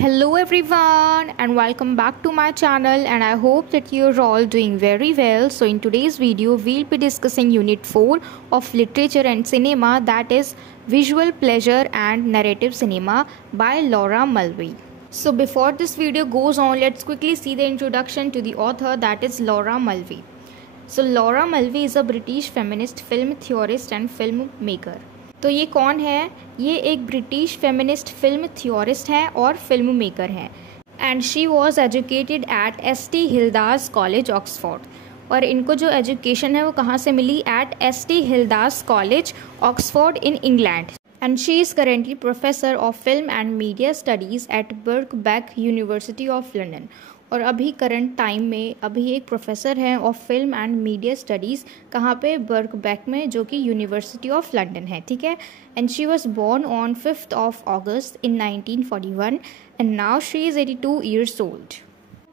Hello everyone and welcome back to my channel, and I hope that you're all doing very well. So in today's video we'll be discussing unit 4 of literature and cinema, that is visual pleasure and narrative cinema by Laura Mulvey. So before this video goes on, let's quickly see the introduction to the author, that is Laura Mulvey. So Laura Mulvey is a British feminist film theorist and filmmaker. तो ये कौन है? ये एक British feminist film theorist हैं और film maker हैं and she was educated at St. Hilda's College Oxford. और इनको जो एजुकेशन है वो कहाँ से मिली? At St. Hilda's College Oxford in England. And she is currently professor of film and media studies at Birkbeck University of London. और अभी करंट टाइम में अभी एक प्रोफेसर हैं of film and media studies, कहाँ पे? बर्कबैक में, जो कि यूनिवर्सिटी ऑफ लंदन है, ठीक है। And she was born on 5th of August in 1941 and now she is 82 years old.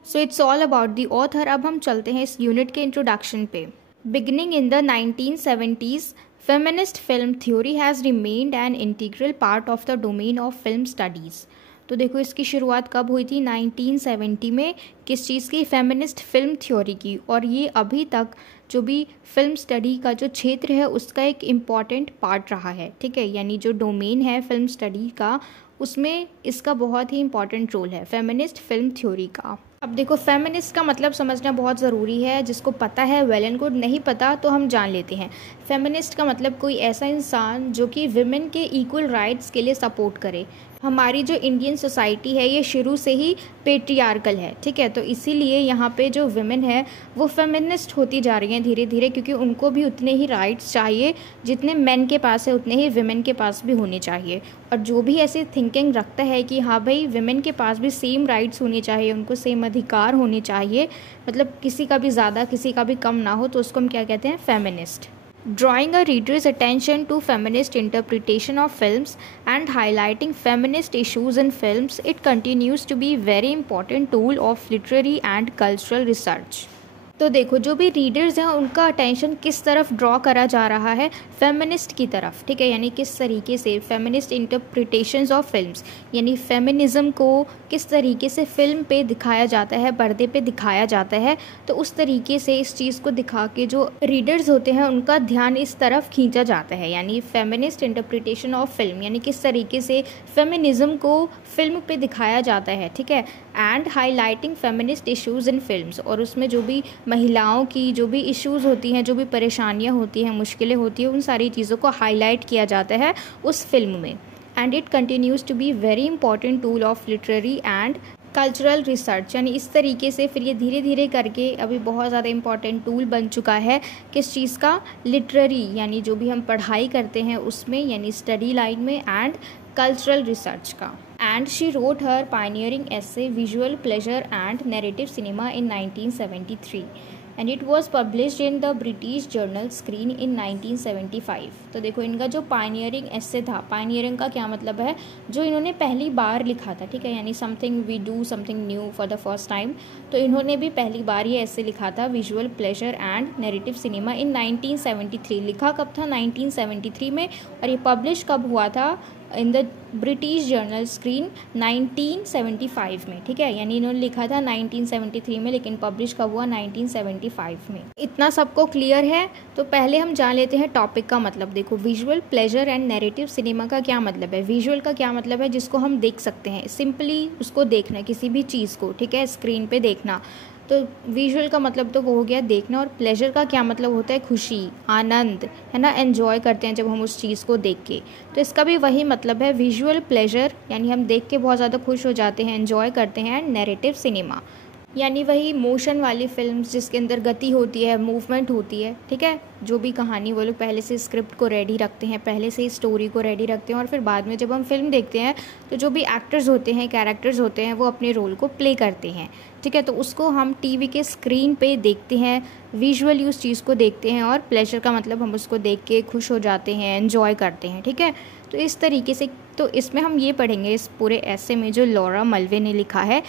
So it's all about the author. अब हम चलते हैं इस यूनिट के इंट्रोडक्शन पे। Beginning in the 1970s, feminist film theory has remained an integral part of the domain of film studies. तो देखो इसकी शुरुआत कब हुई थी? 1970 में। किस चीज़ की? फेमिनिस्ट फिल्म थ्योरी की। और ये अभी तक जो भी फिल्म स्टडी का जो क्षेत्र है उसका एक इम्पॉर्टेंट पार्ट रहा है, ठीक है। यानी जो डोमेन है फिल्म स्टडी का, उसमें इसका बहुत ही इम्पॉर्टेंट रोल है फेमिनिस्ट फिल्म थ्योरी का। अब देखो फेमिनिस्ट का मतलब समझना बहुत ज़रूरी है, जिसको पता है वेल एंड गुड, नहीं पता तो हम जान लेते हैं। फेमिनिस्ट का मतलब कोई ऐसा इंसान जो कि विमेन के इक्वल राइट्स के लिए सपोर्ट करे। हमारी जो इंडियन सोसाइटी है ये शुरू से ही पेट्रियार्कल है, ठीक है। तो इसीलिए यहाँ पे जो विमेन है वो फेमिनिस्ट होती जा रही हैं धीरे धीरे, क्योंकि उनको भी उतने ही राइट्स चाहिए जितने मेन के पास है, उतने ही विमेन के पास भी होने चाहिए। और जो भी ऐसी थिंकिंग रखता है कि हाँ भाई विमेन के पास भी सेम राइट्स होने चाहिए, उनको सेम अधिकार होने चाहिए, मतलब किसी का भी ज़्यादा किसी का भी कम ना हो, तो उसको हम क्या कहते हैं? Feminist. Drawing a reader's attention to feminist interpretation of films and highlighting feminist issues in films, it continues to be a very important tool of literary and cultural research. तो देखो जो भी रीडर्स हैं उनका अटेंशन किस तरफ draw करा जा रहा है? फेमिनिस्ट की तरफ, ठीक है। यानी किस तरीके से फेमिनिस्ट इंटरप्रिटेशंस ऑफ फिल्म्स, यानी फेमिनिज्म को किस तरीके से फिल्म पे दिखाया जाता है, पर्दे पे दिखाया जाता है, तो उस तरीके से इस चीज़ को दिखा के जो रीडर्स होते हैं उनका ध्यान इस तरफ खींचा जाता है। यानी फेमिनिस्ट इंटरप्रिटेशन ऑफ फिल्म, यानी किस तरीके से फेमिनिज्म को फिल्म पे दिखाया जाता है, ठीक है। And highlighting feminist issues in films, और उसमें जो भी महिलाओं की जो भी इश्यूज़ होती हैं, जो भी परेशानियां होती हैं, मुश्किलें होती हैं, उन सारी चीज़ों को हाईलाइट किया जाता है उस फिल्म में। And it continues to be very important tool of literary and cultural research. यानी इस तरीके से फिर ये धीरे धीरे करके अभी बहुत ज़्यादा इंपॉर्टेंट टूल बन चुका है। किस चीज़ का? लिटरेरी, यानी जो भी हम पढ़ाई करते हैं उसमें, यानी स्टडी लाइन में, एंड कल्चरल रिसर्च का। And she wrote her pioneering essay Visual Pleasure and Narrative Cinema in 1973 and it was published in the British journal Screen in 1975. तो देखो इनका जो पायनियरिंग एसे था, पायनियरिंग का क्या मतलब है? जो इन्होंने पहली बार लिखा था, ठीक है। यानी something we do something new for the first time. तो इन्होंने भी पहली बार ये ऐसे लिखा था visual pleasure and narrative cinema in 1973। लिखा कब था? 1973 में। और ये पब्लिश कब हुआ था? In the British journal screen 1975 में, ठीक है। यानी इन्होंने लिखा था 1973 में, लेकिन पब्लिश कब हुआ? 1975 में। इतना सबको क्लियर है? तो पहले हम जान लेते हैं टॉपिक का मतलब। देखो visual pleasure and narrative cinema का क्या मतलब है? विजुअल का क्या मतलब है? जिसको हम देख सकते हैं, सिंपली उसको देखना, किसी भी चीज़ को, ठीक है, स्क्रीन पे देखना। तो विजुअल का मतलब तो वो हो गया देखना। और प्लेजर का क्या मतलब होता है? खुशी, आनंद, है ना, एन्जॉय करते हैं जब हम उस चीज़ को देख के। तो इसका भी वही मतलब है, विजुअल प्लेजर, यानी हम देख के बहुत ज़्यादा खुश हो जाते हैं, एन्जॉय करते हैं। एंड नैरेटिव सिनेमा यानी वही मोशन वाली फिल्म्स जिसके अंदर गति होती है, मूवमेंट होती है, ठीक है। जो भी कहानी वो लोग पहले से स्क्रिप्ट को रेडी रखते हैं, पहले से स्टोरी को रेडी रखते हैं, और फिर बाद में जब हम फिल्म देखते हैं तो जो भी एक्टर्स होते हैं, कैरेक्टर्स होते हैं, वो अपने रोल को प्ले करते हैं, ठीक है। तो उसको हम टीवी के स्क्रीन पे देखते हैं, विजुअली उस चीज़ को देखते हैं। और प्लेजर का मतलब हम उसको देख के खुश हो जाते हैं, एन्जॉय करते हैं, ठीक है। तो इस तरीके से तो इसमें हम ये पढ़ेंगे इस पूरे ऐसे में जो लॉरा मल्वे ने लिखा है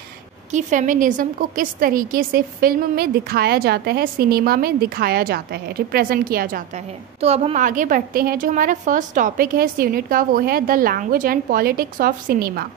कि फेमिनिज़्म को किस तरीके से फिल्म में दिखाया जाता है, सिनेमा में दिखाया जाता है, रिप्रेजेंट किया जाता है। तो अब हम आगे बढ़ते हैं। जो हमारा फर्स्ट टॉपिक है इस यूनिट का वो है the language and politics of cinema.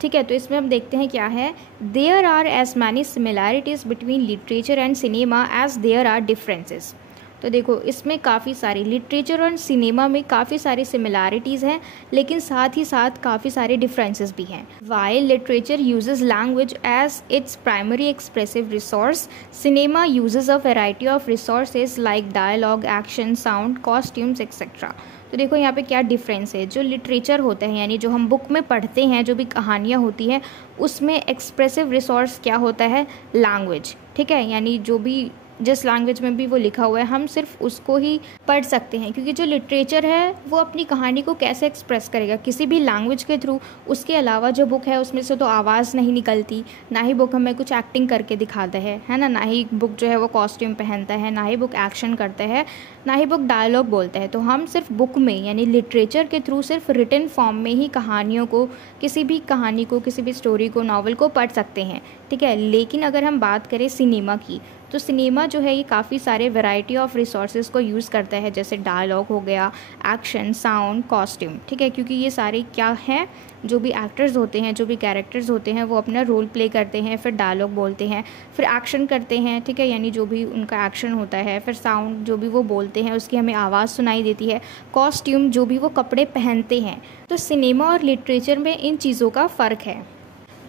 ठीक है, तो इसमें हम देखते हैं क्या है, there are as many similarities between literature and cinema as there are differences. तो देखो इसमें काफ़ी सारी, लिटरेचर और सिनेमा में काफ़ी सारी सिमिलैरिटीज़ हैं, लेकिन साथ ही साथ काफ़ी सारे डिफरेंसेस भी हैं। While literature uses language as its primary expressive resource, cinema uses a variety of resources like dialogue, action, sound, costumes etcetera. तो देखो यहाँ पे क्या डिफरेंस है, जो लिटरेचर होता है यानी जो हम बुक में पढ़ते हैं, जो भी कहानियाँ होती हैं, उसमें एक्सप्रेसिव रिसोर्स क्या होता है, लैंग्वेज। ठीक है, यानी जो भी जिस लैंग्वेज में भी वो लिखा हुआ है हम सिर्फ उसको ही पढ़ सकते हैं, क्योंकि जो लिटरेचर है वो अपनी कहानी को कैसे एक्सप्रेस करेगा, किसी भी लैंग्वेज के थ्रू। उसके अलावा जो बुक है उसमें से तो आवाज़ नहीं निकलती, ना ही बुक हमें कुछ एक्टिंग करके दिखाता है ना, ना ही बुक जो है वो कॉस्ट्यूम पहनता है, ना ही बुक एक्शन करता है, ना ही बुक डायलॉग बोलता है। तो हम सिर्फ बुक में यानी लिटरेचर के थ्रू सिर्फ रिटन फॉर्म में ही कहानियों को, किसी भी कहानी को, किसी भी स्टोरी को, नॉवल को पढ़ सकते हैं। ठीक है, लेकिन अगर हम बात करें सिनेमा की, तो सिनेमा जो है ये काफ़ी सारे वैरायटी ऑफ रिसोर्सेज को यूज़ करता है, जैसे डायलॉग हो गया, एक्शन, साउंड, कॉस्ट्यूम। ठीक है, क्योंकि ये सारे क्या हैं, जो भी एक्टर्स होते हैं, जो भी कैरेक्टर्स होते हैं, वो अपना रोल प्ले करते हैं, फिर डायलॉग बोलते हैं, फिर एक्शन करते हैं। ठीक है, यानी जो भी उनका एक्शन होता है, फिर साउंड जो भी वो बोलते हैं उसकी हमें आवाज़ सुनाई देती है, कॉस्ट्यूम जो भी वो कपड़े पहनते हैं। तो सिनेमा और लिटरेचर में इन चीज़ों का फ़र्क है।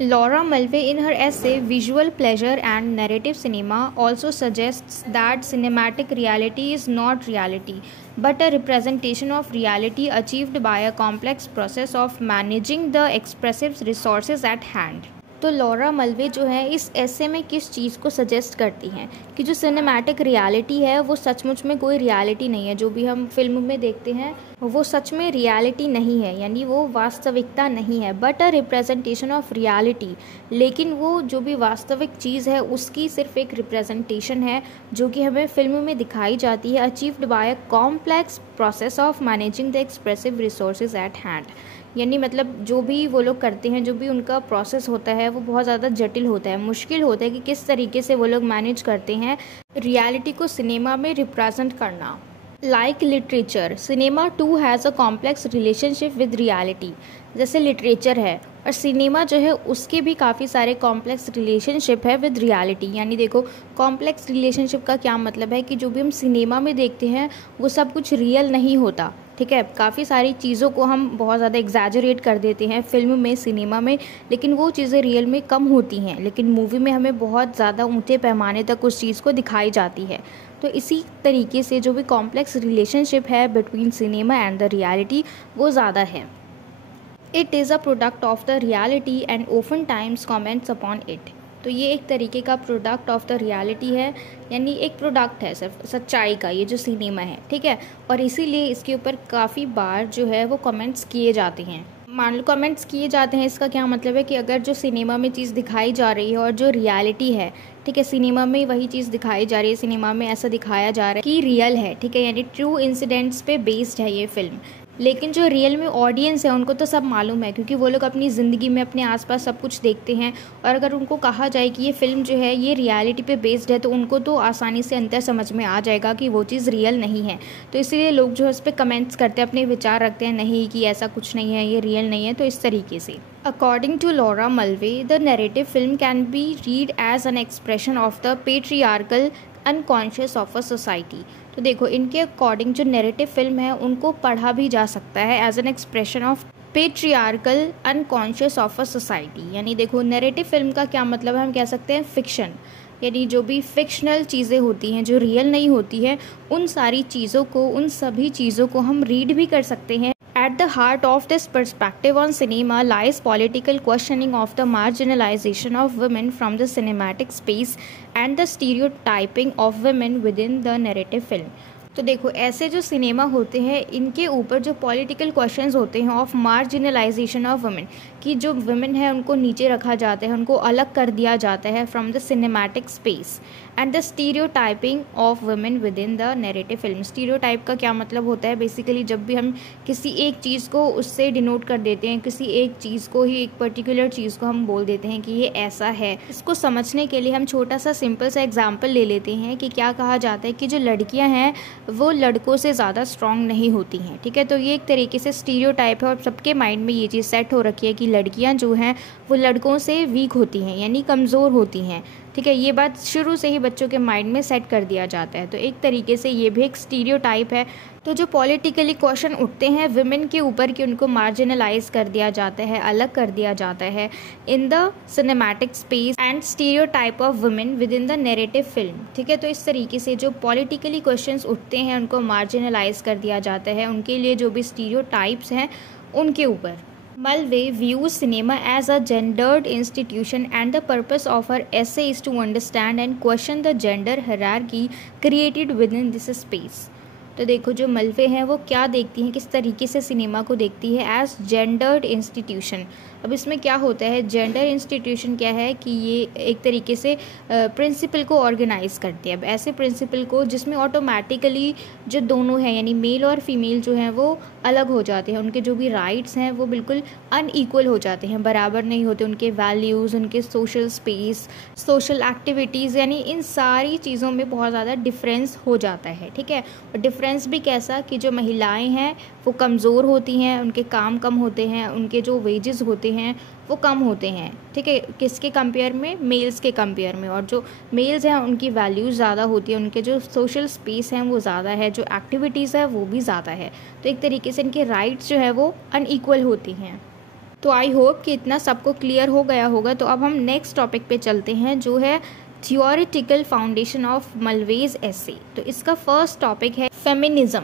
Laura Mulvey in her essay Visual Pleasure and Narrative Cinema also suggests that cinematic reality is not reality, but a representation of reality achieved by a complex process of managing the expressive resources at hand. तो Laura मल्वे जो है इस ऐसे में किस चीज़ को suggest करती हैं कि जो सिनेमैटिक रियलिटी है वो सचमुच में कोई रियलिटी नहीं है, जो भी हम फिल्म में देखते हैं वो सच में रियलिटी नहीं है, यानी वो वास्तविकता नहीं है, but a representation of reality. लेकिन वो जो भी वास्तविक चीज़ है उसकी सिर्फ एक रिप्रेजेंटेशन है जो कि हमें फिल्म में दिखाई जाती है, achieved by a complex process of managing the expressive resources eight hand. यानी मतलब जो भी वो लोग करते हैं, जो भी उनका प्रोसेस होता है वो बहुत ज़्यादा जटिल होता है, मुश्किल होता है कि किस तरीके से वो लोग मैनेज करते हैं रियलिटी को सिनेमा में रिप्रेजेंट करना। Like literature, cinema too has a complex relationship with reality. जैसे लिटरेचर है और सिनेमा जो है उसके भी काफ़ी सारे कॉम्प्लेक्स रिलेशनशिप है विद रियलिटी। यानी देखो कॉम्प्लेक्स रिलेशनशिप का क्या मतलब है कि जो भी हम सिनेमा में देखते हैं वो सब कुछ रियल नहीं होता। ठीक है, काफ़ी सारी चीज़ों को हम बहुत ज़्यादा एग्जैजरेट कर देते हैं फिल्म में, सिनेमा में, लेकिन वो चीज़ें रियल में कम होती हैं, लेकिन मूवी में हमें बहुत ज़्यादा ऊंचे पैमाने तक उस चीज़ को दिखाई जाती है। तो इसी तरीके से जो भी कॉम्प्लेक्स रिलेशनशिप है between cinema and the reality वो ज़्यादा है। It is a product of the reality and often times comments upon it. तो ये एक तरीके का प्रोडक्ट ऑफ द रियलिटी है, यानी एक प्रोडक्ट है सिर्फ सच्चाई का, ये जो सिनेमा है। ठीक है, और इसीलिए इसके ऊपर काफ़ी बार जो है वो कमेंट्स किए जाते हैं। मान लो कमेंट्स किए जाते हैं, इसका क्या मतलब है कि अगर जो सिनेमा में चीज़ दिखाई जा रही है और जो रियलिटी है, ठीक है, सिनेमा में वही चीज़ दिखाई जा रही है, सिनेमा में ऐसा दिखाया जा रहा है कि रियल है, ठीक है, यानी ट्रू इंसिडेंट्स पे बेस्ड है ये फिल्म, लेकिन जो रियल में ऑडियंस है उनको तो सब मालूम है, क्योंकि वो लोग अपनी ज़िंदगी में अपने आसपास सब कुछ देखते हैं। और अगर उनको कहा जाए कि ये फ़िल्म जो है ये रियलिटी पे बेस्ड है, तो उनको तो आसानी से अंतर समझ में आ जाएगा कि वो चीज़ रियल नहीं है। तो इसलिए लोग जो है उस पर कमेंट्स करते हैं, अपने विचार रखते हैं, नहीं कि ऐसा कुछ नहीं है, ये रियल नहीं है। तो इस तरीके से according to Laura Mulvey, the narrative film can be read as an expression of the patriarchal unconscious of a society. तो देखो इनके अकॉर्डिंग जो नैरेटिव फिल्म है उनको पढ़ा भी जा सकता है as an expression of patriarchal unconscious of a society. यानी देखो नैरेटिव फिल्म का क्या मतलब है, हम कह सकते हैं फिक्शन, यानी जो भी फिक्शनल चीज़ें होती हैं जो रियल नहीं होती है, उन सारी चीज़ों को, उन सभी चीज़ों को हम रीड भी कर सकते हैं। At the heart of this perspective on cinema lies political questioning of the marginalization of women from the cinematic space and the stereotyping of women within the narrative film. तो देखो ऐसे जो सिनेमा होते हैं इनके ऊपर जो पॉलिटिकल क्वेश्चंस होते हैं ऑफ मार्जिनलाइजेशन ऑफ वुमेन, कि जो वुमेन है उनको नीचे रखा जाता है, उनको अलग कर दिया जाता है from the cinematic space, and the stereotyping of women with in the narrative film. Stereotype का क्या मतलब होता है, बेसिकली जब भी हम किसी एक चीज़ को उससे डिनोट कर देते हैं, किसी एक चीज़ को ही, एक पर्टिकुलर चीज़ को हम बोल देते हैं कि ये ऐसा है। इसको समझने के लिए हम छोटा सा सिंपल सा एग्जाम्पल ले लेते हैं कि क्या कहा जाता है कि जो लड़कियाँ हैं वो लड़कों से ज़्यादा स्ट्रॉन्ग नहीं होती हैं, ठीक है। तो ये एक तरीके से स्टीरियोटाइप है और सबके माइंड में ये चीज़ सेट हो रखी है कि लड़कियां जो हैं वो लड़कों से वीक होती हैं, यानी कमज़ोर होती हैं, ठीक है। ये बात शुरू से ही बच्चों के माइंड में सेट कर दिया जाता है। तो एक तरीके से ये भी एक स्टीरियोटाइप है। तो जो पॉलिटिकली क्वेश्चन उठते हैं विमेन के ऊपर कि उनको मार्जिनलाइज कर दिया जाता है, अलग कर दिया जाता है in the cinematic space and stereotype of women with in the narrative film, ठीक है। तो इस तरीके से जो पॉलिटिकली क्वेश्चंस उठते हैं उनको मार्जिनलाइज कर दिया जाता है, उनके लिए जो भी स्टीरियोटाइप्स हैं उनके ऊपर। Mulvey views cinema as a gendered institution, and the purpose of her essay is to understand and question the gender hierarchy created within this space. तो देखो जो मल्वे हैं वो क्या देखती हैं, किस तरीके से सिनेमा को देखती है एज जेंडर्ड इंस्टीट्यूशन। अब इसमें क्या होता है, जेंडर इंस्टीट्यूशन क्या है कि ये एक तरीके से प्रिंसिपल को ऑर्गेनाइज करते हैं। अब ऐसे प्रिंसिपल को जिसमें ऑटोमेटिकली जो दोनों हैं यानी मेल और फीमेल जो हैं वो अलग हो जाते हैं, उनके जो भी राइट्स हैं वो बिल्कुल अनईक्वल हो जाते हैं, बराबर नहीं होते, उनके वैल्यूज़, उनके सोशल स्पेस, सोशल एक्टिविटीज़, यानी इन सारी चीज़ों में बहुत ज़्यादा डिफरेंस हो जाता है, ठीक है। और डिफरेंस भी कैसा कि जो महिलाएं हैं वो कमज़ोर होती हैं, उनके काम कम होते हैं, उनके जो वेजेस होते हैं वो कम होते हैं, ठीक है। किसके कंपेयर में, मेल्स के कंपेयर में। और जो मेल्स हैं उनकी वैल्यूज़ ज़्यादा होती है, उनके जो सोशल स्पेस हैं वो ज़्यादा है, जो एक्टिविटीज़ है वो भी ज़्यादा है। तो एक तरीके से इनके राइट्स जो है वो अनईक्वल होती हैं। तो आई होप कि इतना सबको क्लियर हो गया होगा। तो अब हम नेक्स्ट टॉपिक पे चलते हैं जो है थियोरिटिकल फाउंडेशन ऑफ मल्वेज एसे। तो इसका फर्स्ट टॉपिक है फेमिनिज्म,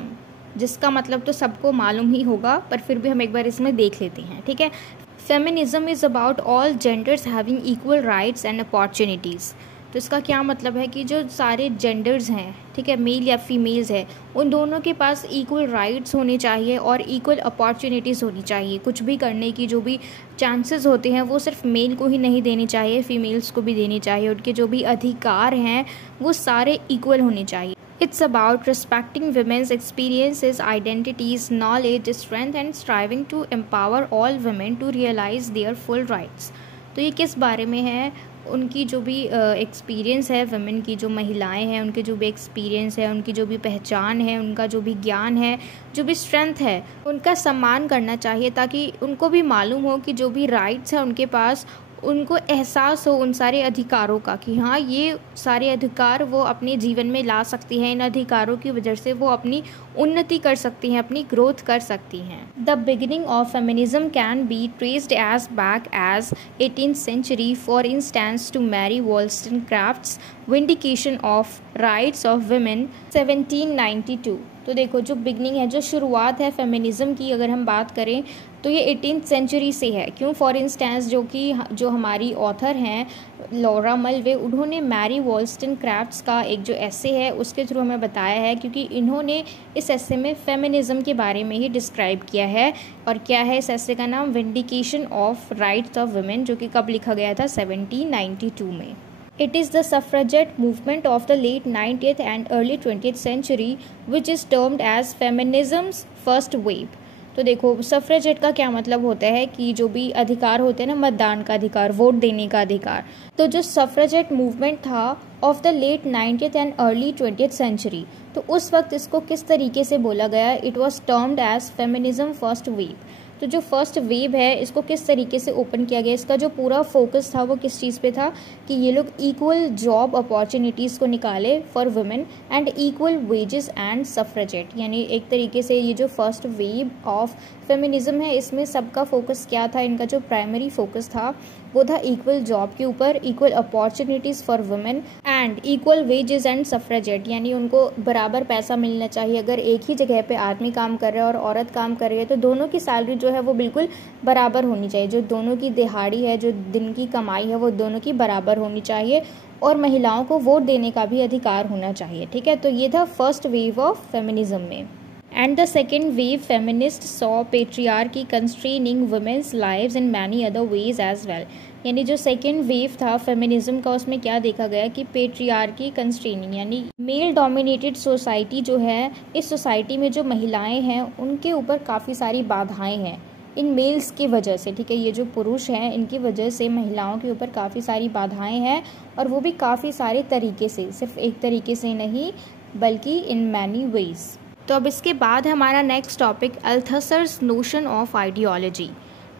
जिसका मतलब तो सबको मालूम ही होगा पर फिर भी हम एक बार इसमें देख लेते हैं, ठीक है। Feminism is about all genders having equal rights and opportunities. तो इसका क्या मतलब है कि जो सारे जेंडर्स हैं, ठीक है, मेल या फीमेल्स है, उन दोनों के पास इक्वल राइट्स होने चाहिए और इक्वल अपॉर्चुनिटीज़ होनी चाहिए। कुछ भी करने की जो भी चांसेस होते हैं वो सिर्फ मेल को ही नहीं देने चाहिए, फीमेल्स को भी देने चाहिए। उनके जो भी अधिकार हैं वो सारे इक्वल होने चाहिए। It's about respecting women's experiences, identities, knowledge, strength and striving to empower all women to realize their full rights. तो ये किस बारे में है, उनकी जो भी एक्सपीरियंस है, वुमेन की जो महिलाएं हैं उनके जो भी एक्सपीरियंस है, उनकी जो भी पहचान है, उनका जो भी ज्ञान है, जो भी स्ट्रेंथ है, उनका सम्मान करना चाहिए ताकि उनको भी मालूम हो कि जो भी राइट्स हैं उनके पास, उनको एहसास हो उन सारे अधिकारों का कि हाँ ये सारे अधिकार वो अपने जीवन में ला सकती हैं, इन अधिकारों की वजह से वो अपनी उन्नति कर सकती हैं, अपनी ग्रोथ कर सकती हैं। The beginning of feminism can be traced as back as 18th century, for instance to Mary Wollstonecraft's vindication of rights of women 1792। तो देखो जो बिगनिंग है, जो शुरुआत है फेमिनिज्म की, अगर हम बात करें तो ये 18th century से है। क्यों? फॉर इंस्टेंस जो हमारी ऑथर हैं लॉरा मल्वे, उन्होंने मैरी वॉल्सटनक्राफ्ट्स का एक जो एसे है उसके थ्रू हमें बताया है, क्योंकि इन्होंने इस एसे में फेमिनिज्म के बारे में ही डिस्क्राइब किया है। और क्या है इस एसे का नाम? Vindication of rights of women, जो कि कब लिखा गया था? 1792 में। It is the suffragette movement of the late 19th and early 20th century, which is termed as feminism's first wave. तो देखो सफ्रेजेट का क्या मतलब होता है कि जो भी अधिकार होते हैं ना, मतदान का अधिकार, वोट देने का अधिकार। तो जो सफ्रेजेट मूवमेंट था of the late 19th and early 20th century, तो उस वक्त इसको किस तरीके से बोला गया? It was termed as feminism first wave. तो जो फर्स्ट वेव है इसको किस तरीके से ओपन किया गया, इसका जो पूरा फोकस था वो किस चीज़ पे था कि ये लोग इक्वल जॉब अपॉर्चुनिटीज़ को निकाले for women and equal wages and suffragette. यानी एक तरीके से ये जो फर्स्ट वेव ऑफ फेमिनिज्म है इसमें सबका फोकस क्या था? इनका जो प्राइमरी फोकस था वो था इक्वल जॉब के ऊपर, equal opportunities for women and equal wages and suffragette. यानी उनको बराबर पैसा मिलना चाहिए। अगर एक ही जगह पे आदमी काम कर रहा है और औरत काम कर रही है तो दोनों की सैलरी जो है वो बिल्कुल बराबर होनी चाहिए। जो दोनों की दिहाड़ी है, जो दिन की कमाई है, वो दोनों की बराबर होनी चाहिए। और महिलाओं को वोट देने का भी अधिकार होना चाहिए, ठीक है। तो ये था फर्स्ट वेव ऑफ फेमिनिज्म में। And the second wave feminists saw patriarchy constraining women's lives in many other ways as well. यानी जो सेकेंड वेव था फेमिनिज्म का उसमें क्या देखा गया कि पेट्रियार्की कंस्ट्रेनिंग, यानी मेल डोमिनेटेड सोसाइटी जो है, इस सोसाइटी में जो महिलाएं हैं उनके ऊपर काफ़ी सारी बाधाएं हैं इन मेल्स की वजह से, ठीक है। ये जो पुरुष हैं इनकी वजह से महिलाओं के ऊपर काफ़ी सारी बाधाएं हैं और वो भी काफ़ी सारे तरीके से, सिर्फ एक तरीके से नहीं, बल्कि इन मैनी वेज। तो अब इसके बाद हमारा next topic Althusser's notion of ideology.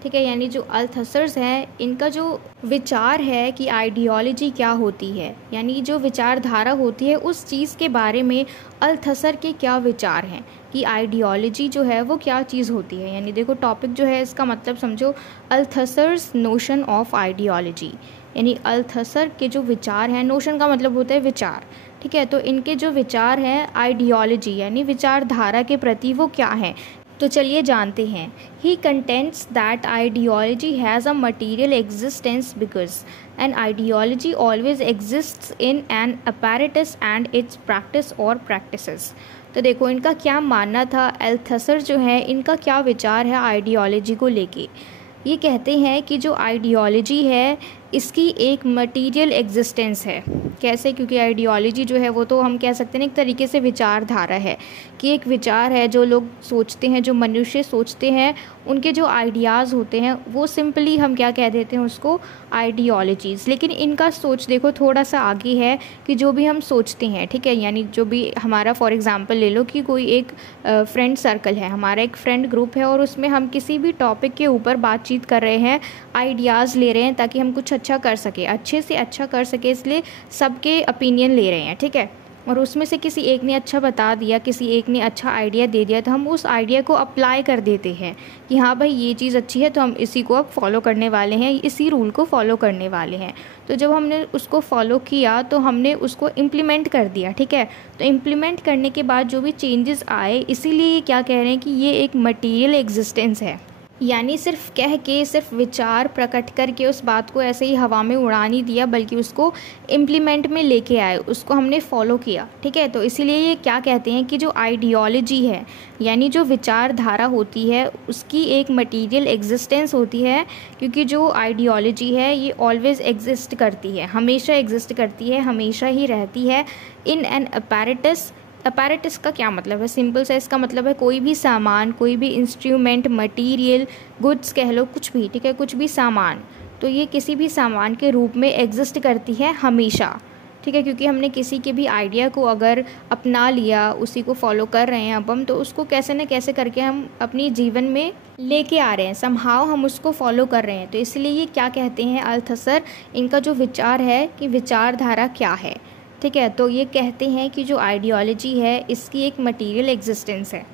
ठीक है, यानी जो अल्थसर्स हैं इनका जो विचार है कि आइडियोलॉजी क्या होती है, यानी जो विचारधारा होती है उस चीज़ के बारे में अल्थसर के क्या विचार हैं कि आइडियोलॉजी जो है वो क्या चीज़ होती है। यानी देखो टॉपिक जो है इसका मतलब समझो, अल्थसर्स नोशन ऑफ आइडियोलॉजी, यानी अल्थसर के जो विचार हैं, नोशन का मतलब होता है विचार। ठीक है, तो इनके जो विचार हैं आइडियोलॉजी यानी विचारधारा के प्रति वो क्या हैं, तो चलिए जानते हैं। He contends that ideology has a material existence because an ideology always exists in an apparatus and its practice और प्रैक्टिसेस। तो देखो इनका क्या मानना था, अल्थसर जो है इनका क्या विचार है आइडियोलॉजी को लेके। ये कहते हैं कि जो आइडियोलॉजी है इसकी एक मटीरियल एग्जिस्टेंस है। कैसे? क्योंकि आइडियोलॉजी जो है वो तो हम कह सकते हैं एक तरीके से विचारधारा है, कि एक विचार है जो लोग सोचते हैं, जो मनुष्य सोचते हैं, उनके जो आइडियाज़ होते हैं वो सिंपली हम क्या कह देते हैं उसको, आइडियोलॉजीज़। लेकिन इनका सोच देखो थोड़ा सा आगे है कि जो भी हम सोचते हैं, ठीक है, यानी जो भी हमारा फॉर एग्ज़ाम्पल ले लो कि कोई एक फ्रेंड सर्कल है, हमारा एक फ्रेंड ग्रुप है और उसमें हम किसी भी टॉपिक के ऊपर बातचीत कर रहे हैं, आइडियाज़ ले रहे हैं ताकि हम कुछ अच्छा कर सके, अच्छे से अच्छा कर सके, इसलिए सबके ओपिनियन ले रहे हैं। ठीक है, और उसमें से किसी एक ने अच्छा बता दिया, किसी एक ने अच्छा आइडिया दे दिया, तो हम उस आइडिया को अप्लाई कर देते हैं कि हाँ भाई ये चीज़ अच्छी है तो हम इसी को अब फॉलो करने वाले हैं, इसी रूल को फॉलो करने वाले हैं। तो जब हमने उसको फॉलो किया तो हमने उसको इम्प्लीमेंट कर दिया। ठीक है, तो इम्प्लीमेंट करने के बाद जो भी चेंजेस आए, इसीलिए ये क्या कह रहे हैं कि ये एक मटीरियल एग्जिस्टेंस है। यानी सिर्फ कह के, सिर्फ विचार प्रकट करके उस बात को ऐसे ही हवा में उड़ा नहीं दिया, बल्कि उसको इम्प्लीमेंट में लेके आए, उसको हमने फॉलो किया। ठीक है, तो इसीलिए ये क्या कहते हैं कि जो आइडियोलॉजी है यानी जो विचारधारा होती है उसकी एक मटीरियल एग्जिस्टेंस होती है, क्योंकि जो आइडियोलॉजी है ये ऑलवेज एग्जिस्ट करती है, हमेशा एग्जिस्ट करती है, हमेशा ही रहती है इन एन अपैरेटस। अपैरेटस का क्या मतलब है? सिंपल सा इसका मतलब है कोई भी सामान, कोई भी इंस्ट्रूमेंट, मटेरियल, गुड्स कह लो, कुछ भी। ठीक है, कुछ भी सामान, तो ये किसी भी सामान के रूप में एग्जिस्ट करती है हमेशा। ठीक है, क्योंकि हमने किसी के भी आइडिया को अगर अपना लिया, उसी को फॉलो कर रहे हैं अब हम, तो उसको कैसे न कैसे करके हम अपनी जीवन में लेके आ रहे हैं, समहाउ हम उसको फॉलो कर रहे हैं। तो इसलिए ये क्या कहते हैं अल्थसर, इनका जो विचार है कि विचारधारा क्या है। ठीक है, तो ये कहते हैं कि जो आइडियोलॉजी है इसकी एक मटीरियल एग्जिस्टेंस है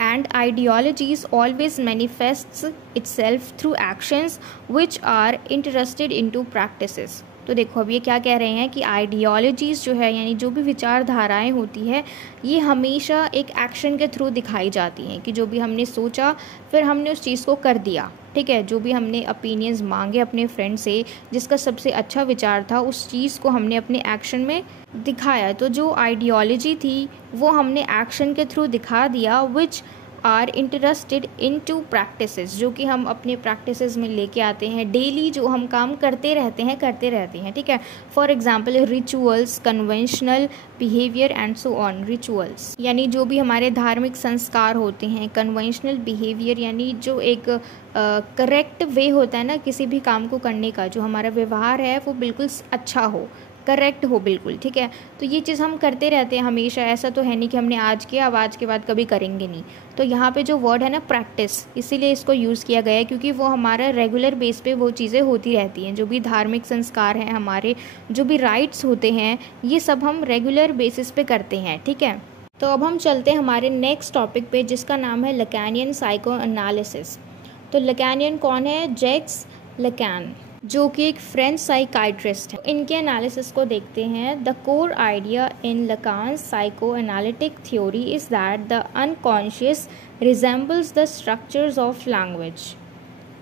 and ideologies always manifests itself through actions which are interested into practices. तो देखो अब ये क्या कह रहे हैं कि आइडियोलॉजीज़ जो है यानी जो भी विचारधाराएं होती है ये हमेशा एक एक्शन के थ्रू दिखाई जाती हैं, कि जो भी हमने सोचा फिर हमने उस चीज़ को कर दिया। ठीक है, जो भी हमने ओपिनियंस मांगे अपने फ्रेंड से, जिसका सबसे अच्छा विचार था, उस चीज़ को हमने अपने एक्शन में दिखाया। तो जो आइडियोलॉजी थी वो हमने एक्शन के थ्रू दिखा दिया, which are interested in two practices, जो कि हम अपने प्रैक्टिसेस में लेके आते हैं, डेली जो हम काम करते रहते हैं। ठीक है, for example rituals, conventional behaviour and so on. Rituals यानी जो भी हमारे धार्मिक संस्कार होते हैं, कन्वेंशनल बिहेवियर यानी जो एक करेक्ट वे होता है ना किसी भी काम को करने का, जो हमारा व्यवहार है वो बिल्कुल अच्छा हो, करेक्ट हो बिल्कुल। ठीक है, तो ये चीज़ हम करते रहते हैं हमेशा, ऐसा तो है नहीं कि हमने आज किया अब आज के बाद कभी करेंगे नहीं। तो यहाँ पे जो वर्ड है ना प्रैक्टिस, इसीलिए इसको यूज़ किया गया है, क्योंकि वो हमारा रेगुलर बेस पे वो चीज़ें होती रहती हैं। जो भी धार्मिक संस्कार हैं हमारे, जो भी राइट्स होते हैं, ये सब हम रेगुलर बेसिस पे करते हैं। ठीक है, तो अब हम चलते हैं हमारे नेक्स्ट टॉपिक पे, जिसका नाम है लैकानियन साइको एनालिसिस। तो लैकानियन कौन है? जैक्स लैकान, जो कि एक फ्रेंच साइकाइट्रिस्ट है। इनके एनालिसिस को देखते हैं। The core idea in Lacan's psycho analytic theory is that the unconscious resembles the structures of language.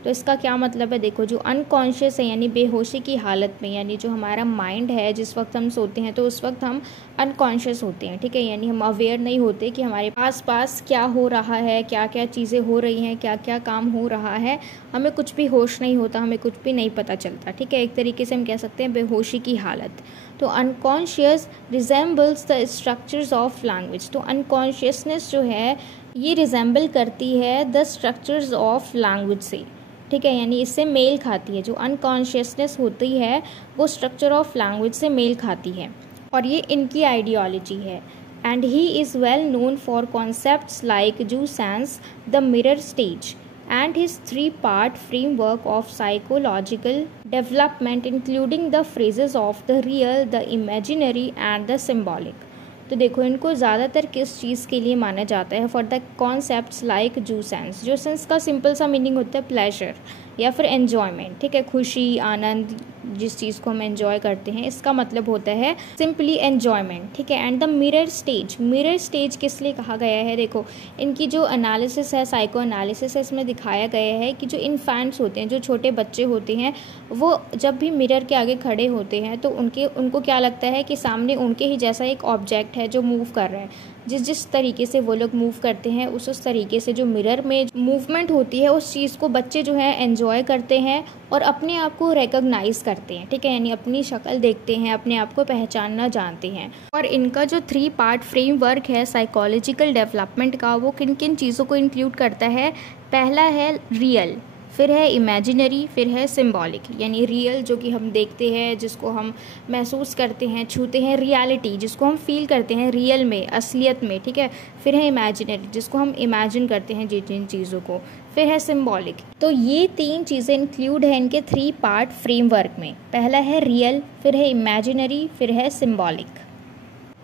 तो इसका क्या मतलब है? देखो, जो अनकॉन्शियस है यानी बेहोशी की हालत में, यानी जो हमारा माइंड है जिस वक्त हम सोते हैं तो उस वक्त हम अनकॉन्शियस होते हैं। ठीक है, यानी हम अवेयर नहीं होते कि हमारे आसपास क्या हो रहा है, क्या क्या चीज़ें हो रही हैं, क्या क्या काम हो रहा है, हमें कुछ भी होश नहीं होता, हमें कुछ भी नहीं पता चलता। ठीक है, एक तरीके से हम कह सकते हैं बेहोशी की हालत। तो unconscious resembles the structures of language. तो अनकॉन्शियसनेस जो है ये रिजेंबल करती है द स्ट्रक्चर्स ऑफ लैंग्वेज से। ठीक है, यानी इससे मेल खाती है। जो अनकॉन्शियसनेस होती है वो स्ट्रक्चर ऑफ लैंग्वेज से मेल खाती है, और ये इनकी आइडियोलॉजी है। and he is well known for concepts like Joussens, the mirror stage, and his three-part framework of psychological development, including the phases of the real, the imaginary and the symbolic. तो देखो इनको ज़्यादातर किस चीज़ के लिए माना जाता है, फॉर द कॉन्सेप्ट्स लाइक जूसेंस. जूसेंस का सिंपल सा मीनिंग होता है प्लेजर या फिर एन्जॉयमेंट, ठीक है, खुशी, आनंद, जिस चीज़ को हम एंजॉय करते हैं, इसका मतलब होता है सिंपली एन्जॉयमेंट, ठीक है. And the mirror stage, mirror stage किस लिए कहा गया है, देखो इनकी जो एनालिसिस है, साइको एनालिसिस है, इसमें दिखाया गया है कि जो इन्फेंट्स होते हैं, जो छोटे बच्चे होते हैं, वो जब भी मिरर के आगे खड़े होते हैं तो उनको क्या लगता है कि सामने उनके ही जैसा एक ऑब्जेक्ट है जो मूव कर रहा है. जिस तरीके से वो लोग मूव करते हैं उस तरीके से जो मिरर में मूवमेंट होती है, उस चीज़ को बच्चे जो है एंजॉय करते हैं और अपने आप को रिकॉग्नाइज करते हैं, ठीक है, यानी अपनी शक्ल देखते हैं, अपने आप को पहचानना जानते हैं. और इनका जो 3 पार्ट फ्रेमवर्क है साइकोलॉजिकल डेवलपमेंट का, वो किन किन चीज़ों को इंक्लूड करता है. पहला है रियल, फिर है इमेजिनरी, फिर है सिंबॉलिक. यानी रियल जो कि हम देखते हैं, जिसको हम महसूस करते हैं, छूते हैं, रियलिटी जिसको हम फील करते हैं रियल में, असलियत में, ठीक है. फिर है इमेजिनरी जिसको हम इमेजिन करते हैं जिन चीज़ों को. फिर है सिंबॉलिक. तो ये 3 चीज़ें इंक्लूड है इनके 3 पार्ट फ्रेमवर्क में. पहला है रियल, फिर है इमेजिनरी, फिर है सिंबॉलिक.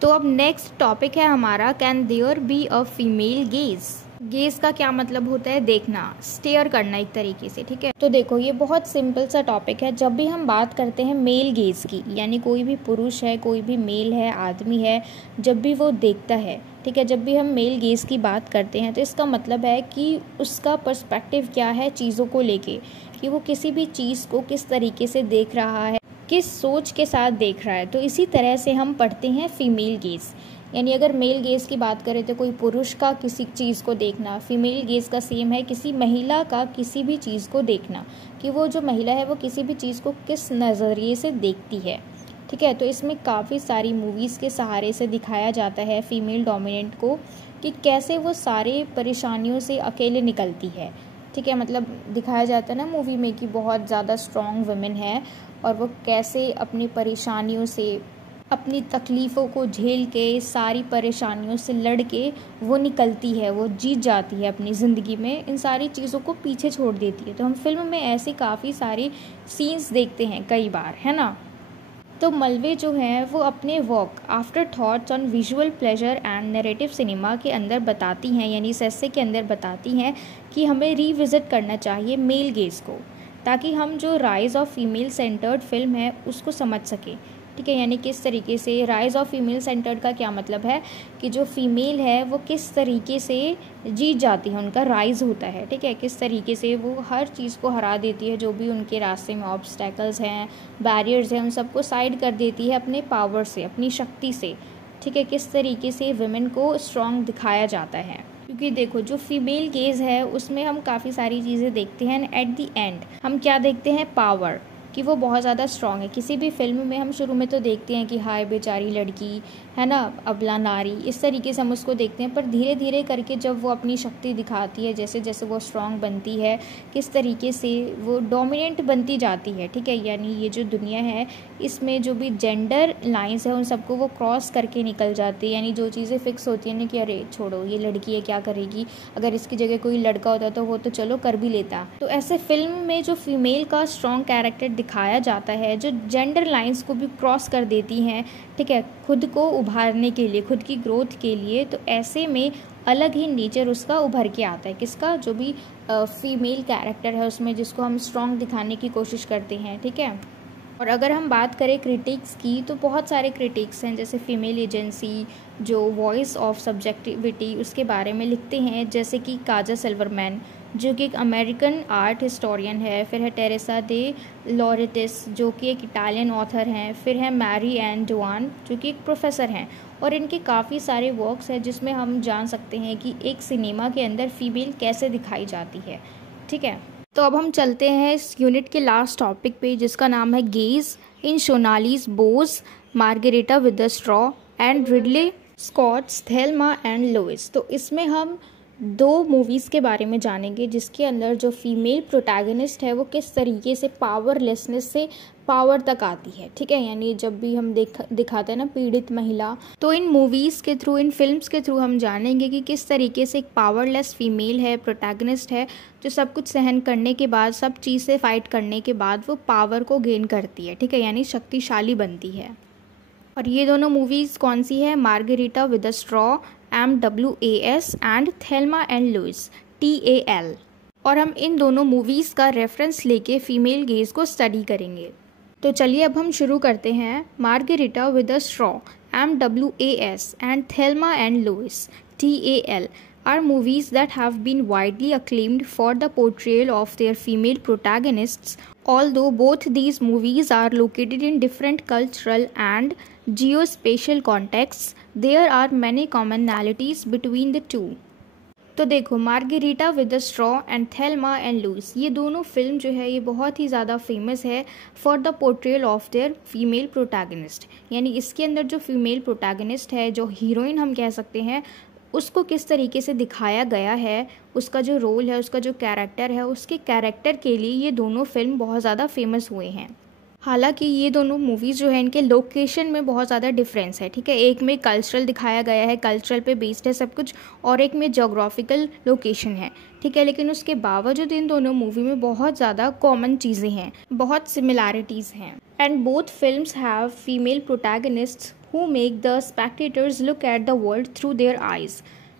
तो अब नेक्स्ट टॉपिक है हमारा, can there be a female gaze. Gaze का क्या मतलब होता है, देखना, स्टेयर करना एक तरीके से, ठीक है. तो देखो ये बहुत सिंपल सा टॉपिक है. जब भी हम बात करते हैं मेल गेज की, यानी कोई भी पुरुष है, कोई भी मेल है, आदमी है, जब भी वो देखता है, ठीक है, जब भी हम मेल गेज की बात करते हैं तो इसका मतलब है कि उसका पर्सपेक्टिव क्या है चीज़ों को लेके, कि वो किसी भी चीज़ को किस तरीके से देख रहा है, किस सोच के साथ देख रहा है. तो इसी तरह से हम पढ़ते हैं फीमेल गेज. यानी अगर मेल गेज की बात करें तो कोई पुरुष का किसी चीज़ को देखना, फीमेल गेज का सेम है किसी महिला का किसी भी चीज़ को देखना, कि वो जो महिला है वो किसी भी चीज़ को किस नज़रिए से देखती है, ठीक है. तो इसमें काफ़ी सारी मूवीज़ के सहारे से दिखाया जाता है फीमेल डोमिनेंट को, कि कैसे वो सारे परेशानियों से अकेले निकलती है, ठीक है. मतलब दिखाया जाता है ना मूवी में कि बहुत ज़्यादा स्ट्रॉन्ग वुमेन है और वो कैसे अपनी परेशानियों से, अपनी तकलीफ़ों को झेल के, सारी परेशानियों से लड़ के वो निकलती है, वो जीत जाती है अपनी ज़िंदगी में, इन सारी चीज़ों को पीछे छोड़ देती है. तो हम फिल्म में ऐसे काफ़ी सारे सीन्स देखते हैं कई बार, है ना. तो मलवे जो हैं वो अपने work after thoughts on visual pleasure and narrative cinema के अंदर बताती हैं, यानी इस एस्से के अंदर बताती हैं कि हमें रीविज़िट करना चाहिए मेल गेज को, ताकि हम जो rise of female centred film है उसको समझ सकें, ठीक है. यानी किस तरीके से राइज़ ऑफ फीमेल सेंटर्ड का क्या मतलब है, कि जो फीमेल है वो किस तरीके से जीत जाती है, उनका राइज़ होता है, ठीक है, किस तरीके से वो हर चीज़ को हरा देती है, जो भी उनके रास्ते में ऑब्स्टेकल्स हैं, बैरियर्स हैं, उन सबको साइड कर देती है अपने पावर से, अपनी शक्ति से, ठीक है. किस तरीके से वुमेन को स्ट्रॉन्ग दिखाया जाता है, क्योंकि देखो जो फीमेल गेज है उसमें हम काफ़ी सारी चीज़ें देखते हैं एंड एट द एंड हम क्या देखते हैं, पावर, कि वो बहुत ज़्यादा स्ट्रॉन्ग है. किसी भी फिल्म में हम शुरू में तो देखते हैं कि हाय बेचारी लड़की है ना, अबला नारी, इस तरीके से हम उसको देखते हैं, पर धीरे धीरे करके जब वो अपनी शक्ति दिखाती है, जैसे जैसे वो स्ट्रॉन्ग बनती है, किस तरीके से वो डोमिनेंट बनती जाती है, ठीक है. यानी ये जो दुनिया है इसमें जो भी जेंडर लाइंस है उन सबको वो क्रॉस करके निकल जाती है. यानी जो चीज़ें फिक्स होती हैं ना कि अरे छोड़ो ये लड़की है क्या करेगी, अगर इसकी जगह कोई लड़का होता तो वो तो चलो कर भी लेता. तो ऐसे फिल्म में जो फीमेल का स्ट्रॉन्ग कैरेक्टर दिखाया जाता है, जो जेंडर लाइंस को भी क्रॉस कर देती हैं, ठीक है, खुद को उभारने के लिए, खुद की ग्रोथ के लिए. तो ऐसे में अलग ही नेचर उसका उभर के आता है, किसका, जो भी फीमेल कैरेक्टर है उसमें, जिसको हम स्ट्रॉन्ग दिखाने की कोशिश करते हैं, ठीक है. और अगर हम बात करें क्रिटिक्स की, तो बहुत सारे क्रिटिक्स हैं, जैसे फीमेल एजेंसी जो वॉइस ऑफ सब्जेक्टिविटी उसके बारे में लिखते हैं, जैसे कि काजा सिल्वरमैन जो कि एक अमेरिकन आर्ट हिस्टोरियन है, फिर है टेरेसा दे लॉरेटिस जो कि एक इटालियन ऑथर हैं, फिर है मैरी एन डुआन जो कि एक प्रोफेसर हैं. और इनके काफ़ी सारे वर्क्स हैं जिसमें हम जान सकते हैं कि एक सिनेमा के अंदर फीमेल कैसे दिखाई जाती है, ठीक है. तो अब हम चलते हैं इस यूनिट के लास्ट टॉपिक पे, जिसका नाम है gaze in Shonali's Bose, Margarita with the straw and Ridley Scott's, Thelma and Louise. तो इसमें हम 2 मूवीज़ के बारे में जानेंगे जिसके अंदर जो फीमेल प्रोटैगनिस्ट है वो किस तरीके से पावरलेसनेस से पावर तक आती है, ठीक है। यानी जब भी हम दिखाते हैं ना पीड़ित महिला, तो इन मूवीज़ के थ्रू, इन फिल्म्स के थ्रू हम जानेंगे कि किस तरीके से एक पावरलेस फीमेल है, प्रोटैगनिस्ट है, जो सब कुछ सहन करने के बाद, सब चीज़ से फाइट करने के बाद वो पावर को गेन करती है, ठीक है, यानी शक्तिशाली बनती है। और ये दोनों मूवीज़ कौन सी है? Margarita with a straw, MWAS, and Thelma and Louise, TAL। और हम इन दोनों मूवीज़ का रेफरेंस लेके फीमेल गेज को स्टडी करेंगे। तो चलिए अब हम शुरू करते हैं। Margarita with a straw, MWAS, and Thelma and Louise, TAL are movies that have been widely acclaimed for the portrayal of their female protagonists. Although both these movies are located in different cultural and geospatial contexts, there are many commonalities between the two. तो देखो, Margarita with the straw and Thelma and Louise, ये दोनों film जो है ये बहुत ही ज़्यादा famous है for the portrayal of their female protagonist. यानी इसके अंदर जो फीमेल प्रोटैगनिस्ट है, जो हीरोइन हम कह सकते हैं, उसको किस तरीके से दिखाया गया है, उसका जो रोल है, उसका जो कैरेक्टर है, उसके कैरेक्टर के लिए ये दोनों फिल्म बहुत ज़्यादा फेमस हुए हैं। हालांकि ये दोनों मूवीज़ जो है इनके लोकेशन में बहुत ज़्यादा डिफरेंस है, ठीक है। एक में कल्चरल दिखाया गया है, कल्चरल पे बेस्ड है सब कुछ, और एक में जोग्राफिकल लोकेशन है, ठीक है। लेकिन उसके बावजूद इन दोनों मूवी में बहुत ज़्यादा कॉमन चीज़ें हैं, बहुत सिमिलैरिटीज़ हैं। And both films have female protagonists who make the spectators look at the world through their eyes.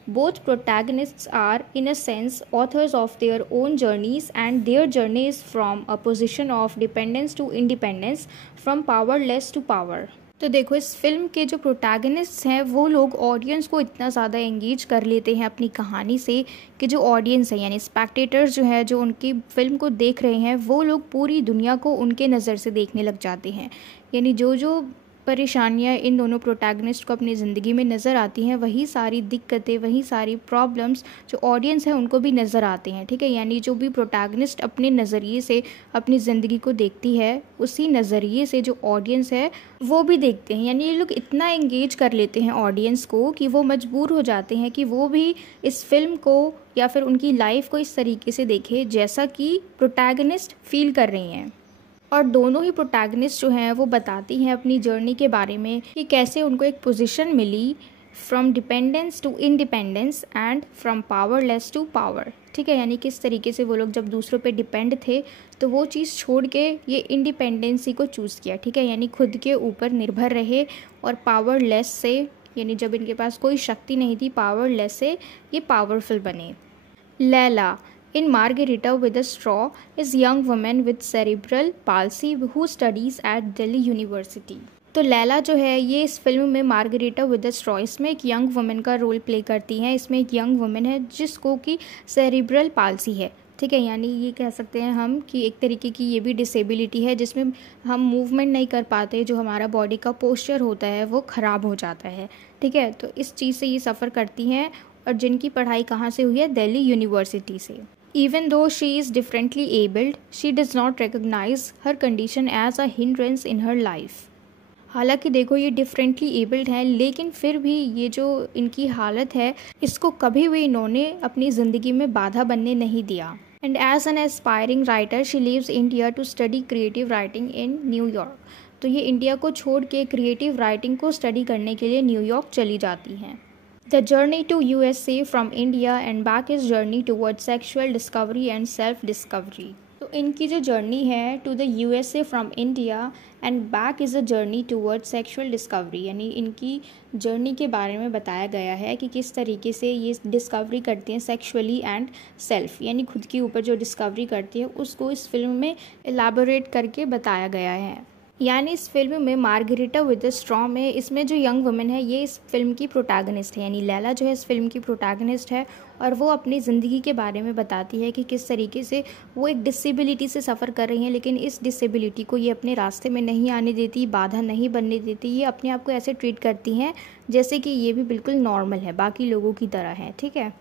Both protagonists are, in a sense, authors of their own journeys, and their journey is from a position of dependence to independence, from powerless to power. तो देखो, इस film के जो protagonists हैं वो लोग audience को इतना ज़्यादा एंगेज कर लेते हैं अपनी कहानी से कि जो ऑडियंस है, यानी स्पेक्टेटर्स जो है, जो उनकी फिल्म को देख रहे हैं, वो लोग पूरी दुनिया को उनके नज़र से देखने लग जाते हैं। यानी जो जो परेशानियाँ इन दोनों प्रोटैगनिस्ट को अपनी ज़िंदगी में नज़र आती हैं, वही सारी दिक्कतें, वही सारी प्रॉब्लम्स जो ऑडियंस है उनको भी नज़र आते हैं, ठीक है। यानी जो भी प्रोटैगनिस्ट अपने नज़रिए से अपनी ज़िंदगी को देखती है, उसी नज़रिए से जो ऑडियंस है वो भी देखते हैं। यानी ये लोग इतना एंगेज कर लेते हैं ऑडियंस को कि वो मजबूर हो जाते हैं कि वो भी इस फिल्म को या फिर उनकी लाइफ को इस तरीके से देखे जैसा कि प्रोटैगनिस्ट फील कर रही हैं। और दोनों ही प्रोटैगनिस्ट जो हैं वो बताती हैं अपनी जर्नी के बारे में कि कैसे उनको एक पोजीशन मिली from dependence to independence and from powerless to power, ठीक है। यानी किस तरीके से वो लोग जब दूसरों पे डिपेंड थे तो वो चीज़ छोड़ के ये इंडिपेंडेंसी को चूज़ किया, ठीक है। यानी खुद के ऊपर निर्भर रहे, और पावरलेस से, यानी जब इनके पास कोई शक्ति नहीं थी, पावरलेस से ये पावरफुल बने। Laila in Margherita with a Straw is young woman with cerebral palsy who studies at Delhi University. तो लैला जो है ये इस फिल्म में मार्गेरिटा विद अ स्ट्रॉ, इसमें एक यंग वुमेन का रोल प्ले करती हैं। इसमें एक यंग वुमेन है जिसको कि सेरिब्रल पाल्सी है, ठीक है। यानी ये कह सकते हैं हम कि एक तरीके की ये भी डिसेबिलिटी है जिसमें हम मूवमेंट नहीं कर पाते, जो हमारा बॉडी का पोस्चर होता है वो ख़राब हो जाता है, ठीक है। तो इस चीज़ से ये सफ़र करती हैं, और जिनकी पढ़ाई कहाँ से हुई है? दिल्ली यूनिवर्सिटी से। Even though she is differently abled, she does not recognize her condition as a hindrance in her life. हालांकि देखो, ये डिफरेंटली एबल्ड हैं, लेकिन फिर भी ये जो इनकी हालत है इसको कभी भी इन्होंने अपनी ज़िंदगी में बाधा बनने नहीं दिया। And as an aspiring writer she leaves India to study creative writing in New York. तो ये इंडिया को छोड़ के क्रिएटिव राइटिंग को स्टडी करने के लिए न्यूयॉर्क चली जाती हैं। The journey to USA from India and back is journey towards sexual discovery and self-discovery. तो इनकी जो जर्नी है to the USA from India and back is a journey towards sexual discovery, यानी इनकी जर्नी के बारे में बताया गया है कि किस तरीके से ये डिस्कवरी करती हैं सेक्शुअली एंड सेल्फ, यानी खुद के ऊपर जो डिस्कवरी करती है उसको इस फिल्म में एलाबोरेट करके बताया गया है। यानी इस फिल्म में मार्गेरिटा विद द स्ट्रॉ में इसमें जो यंग वुमेन है ये इस फिल्म की प्रोटैगनिस्ट है, यानी लैला जो है इस फिल्म की प्रोटैगनिस्ट है, और वो अपनी ज़िंदगी के बारे में बताती है कि किस तरीके से वो एक डिसेबिलिटी से सफ़र कर रही हैं, लेकिन इस डिसेबिलिटी को ये अपने रास्ते में नहीं आने देती, बाधा नहीं बनने देती। ये अपने आप को ऐसे ट्रीट करती हैं जैसे कि ये भी बिल्कुल नॉर्मल है, बाकी लोगों की तरह है, ठीक है।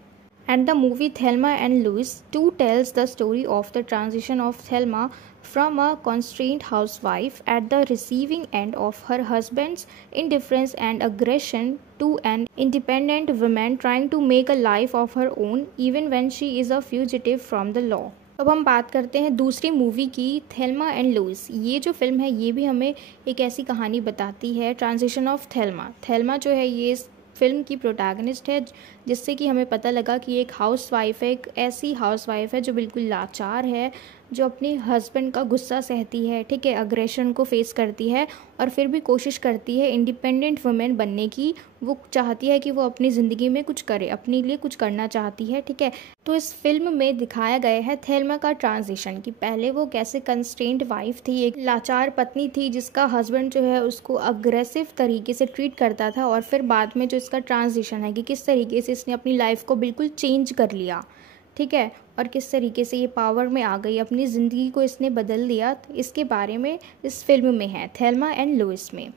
And the movie Thelma and Louise too tells the story of the transition of Thelma from a constrained housewife at the receiving end of her husband's indifference and aggression to an independent woman trying to make a life of her own even when she is a fugitive from the law. अब हम बात करते हैं दूसरी movie की, Thelma and Louise. ये जो film है ये भी हमें एक ऐसी कहानी बताती है, ट्रांजिशन ऑफ थेल्मा। थेल्मा जो है ये इस फिल्म की प्रोटैगनिस्ट है, जिससे कि हमें पता लगा कि एक हाउसवाइफ है, एक ऐसी हाउसवाइफ है जो बिल्कुल लाचार है, जो अपने हस्बैंड का गुस्सा सहती है, ठीक है, अग्रेशन को फेस करती है और फिर भी कोशिश करती है इंडिपेंडेंट वुमेन बनने की। वो चाहती है कि वो अपनी ज़िंदगी में कुछ करे, अपने लिए कुछ करना चाहती है, ठीक है। तो इस फिल्म में दिखाया गया है थेल्मा का ट्रांजिशन, कि पहले वो कैसे कंस्ट्रेंट वाइफ थी, एक लाचार पत्नी थी जिसका हस्बैंड जो है उसको अग्रेसिव तरीके से ट्रीट करता था, और फिर बाद में जो इसका ट्रांजिशन है कि किस तरीके से इसने अपनी लाइफ को बिल्कुल चेंज कर लिया, ठीक है, और किस तरीके से ये पावर में आ गई, अपनी ज़िंदगी को इसने बदल दिया। तो इसके बारे में इस फिल्म में है, थेल्मा एंड लुइस में।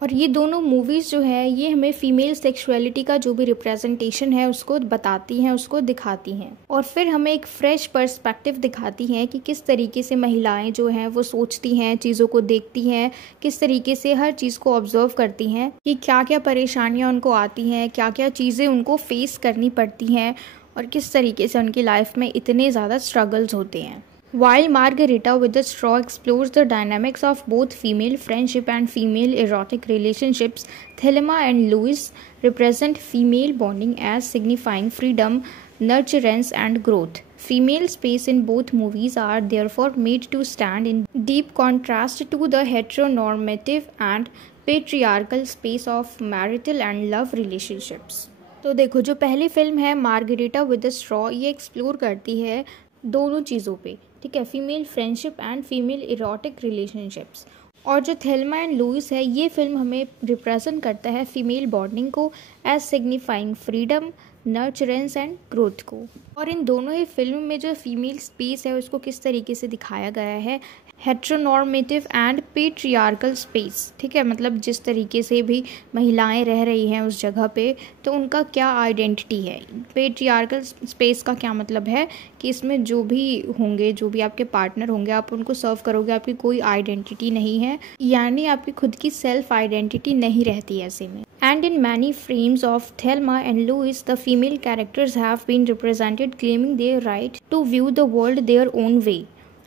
और ये दोनों मूवीज़ जो है ये हमें फ़ीमेल सेक्सुअलिटी का जो भी रिप्रेजेंटेशन है उसको बताती हैं, उसको दिखाती हैं, और फिर हमें एक फ्रेश पर्सपेक्टिव दिखाती हैं कि किस तरीके से महिलाएं जो हैं वो सोचती हैं, चीज़ों को देखती हैं, किस तरीके से हर चीज़ को ऑब्जर्व करती हैं, कि क्या क्या परेशानियां उनको आती हैं, क्या क्या चीज़ें उनको फेस करनी पड़ती हैं, और किस तरीके से उनकी लाइफ में इतने ज़्यादा स्ट्रगल्स होते हैं। While Margarita with the Straw explores the dynamics of both female friendship and female erotic relationships, Thelma and Louise represent female bonding as signifying freedom, nurturance, and growth. Female space in both movies are therefore made to stand in deep contrast to the heteronormative and patriarchal space of marital and love relationships. तो देखो, जो पहली film है margarita with the straw, ये explore करती है दोनों चीज़ों पे, ठीक है, female friendship and female erotic relationships. और जो थेल्मा एंड लुइस है ये फिल्म हमें रिप्रेजेंट करता है फीमेल बॉन्डिंग को as signifying freedom, nurturance and growth को। और इन दोनों ही फिल्म में जो फीमेल स्पेस है उसको किस तरीके से दिखाया गया है, हेट्रोनॉर्मेटिव एंड पेट्रियार्कल स्पेस, ठीक है, मतलब जिस तरीके से भी महिलाएं रह रही हैं उस जगह पे, तो उनका क्या आइडेंटिटी है। पेट्रियार्कल स्पेस का क्या मतलब है कि इसमें जो भी होंगे, जो भी आपके पार्टनर होंगे, आप उनको सर्व करोगे, आपकी कोई आइडेंटिटी नहीं है, यानी आपकी खुद की सेल्फ आइडेंटिटी नहीं रहती ऐसे में। And in many frames of Thelma and Louise, the female characters have been represented claiming their right to view the world their own way.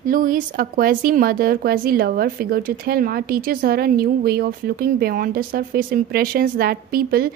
Louise, a quasi-mother, quasi-lover figure to Thelma, teaches her a new way of looking beyond the surface impressions that people,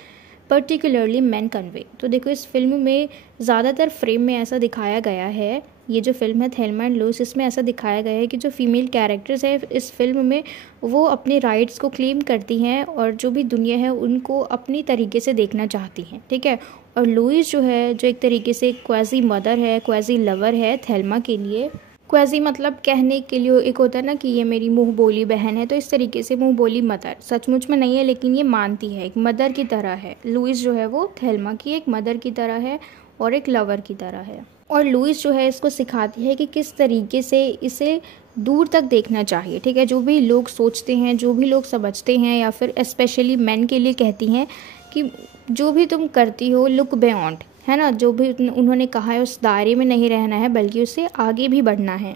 particularly men, convey. तो देखो, इस film में ज़्यादातर frame में ऐसा दिखाया गया है, ये जो फिल्म है थेल्मा एंड लुइस, इसमें ऐसा दिखाया गया है कि जो फीमेल कैरेक्टर्स है इस फिल्म में वो अपने राइट्स को क्लेम करती हैं और जो भी दुनिया है उनको अपनी तरीके से देखना चाहती हैं, ठीक है। और लुइस जो है, जो एक तरीके से क्वाजी मदर है, क्वाजी लवर है थेल्मा के लिए। क्वाजी मतलब कहने के लिए एक होता है ना कि ये मेरी मुंह बोली बहन है, तो इस तरीके से मुंह बोली मदर, सचमुच में नहीं है लेकिन ये मानती है, एक मदर की तरह है। लुइस जो है वो थेल्मा की एक मदर की तरह है और एक लवर की तरह है। और लुइस जो है इसको सिखाती है कि किस तरीके से इसे दूर तक देखना चाहिए, ठीक है। जो भी लोग सोचते हैं, जो भी लोग समझते हैं, या फिर स्पेशली मेन के लिए कहती हैं कि जो भी तुम करती हो, लुक बियॉन्ड, है ना, जो भी उन्होंने कहा है उस दायरे में नहीं रहना है बल्कि उससे आगे भी बढ़ना है।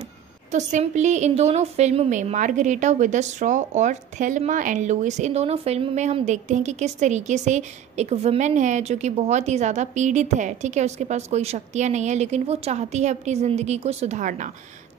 तो सिंपली इन दोनों फिल्म में, मार्गरीटा विद द स्ट्रॉ और थेल्मा एंड लुइस, इन दोनों फिल्म में हम देखते हैं कि किस तरीके से एक वुमेन है जो कि बहुत ही ज़्यादा पीड़ित है, ठीक है, उसके पास कोई शक्तियाँ नहीं है लेकिन वो चाहती है अपनी ज़िंदगी को सुधारना।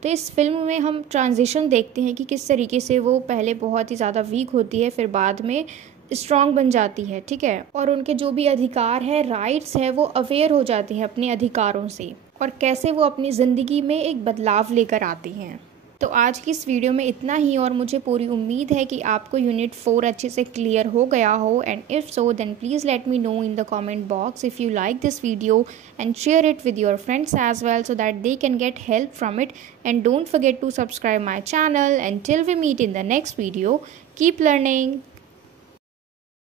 तो इस फिल्म में हम ट्रांजिशन देखते हैं कि किस तरीके से वो पहले बहुत ही ज़्यादा वीक होती है, फिर बाद में स्ट्रॉन्ग बन जाती है, ठीक है, और उनके जो भी अधिकार है, राइट्स है, वो अवेयर हो जाती है अपने अधिकारों से, और कैसे वो अपनी ज़िंदगी में एक बदलाव लेकर आती हैं। तो आज की इस वीडियो में इतना ही, और मुझे पूरी उम्मीद है कि आपको यूनिट 4 अच्छे से क्लियर हो गया हो, and if so then please let me know in the comment box if you like this video and share it with your friends as well so that they can get help from it, and don't forget to subscribe my channel. Until we meet in the next video, keep learning.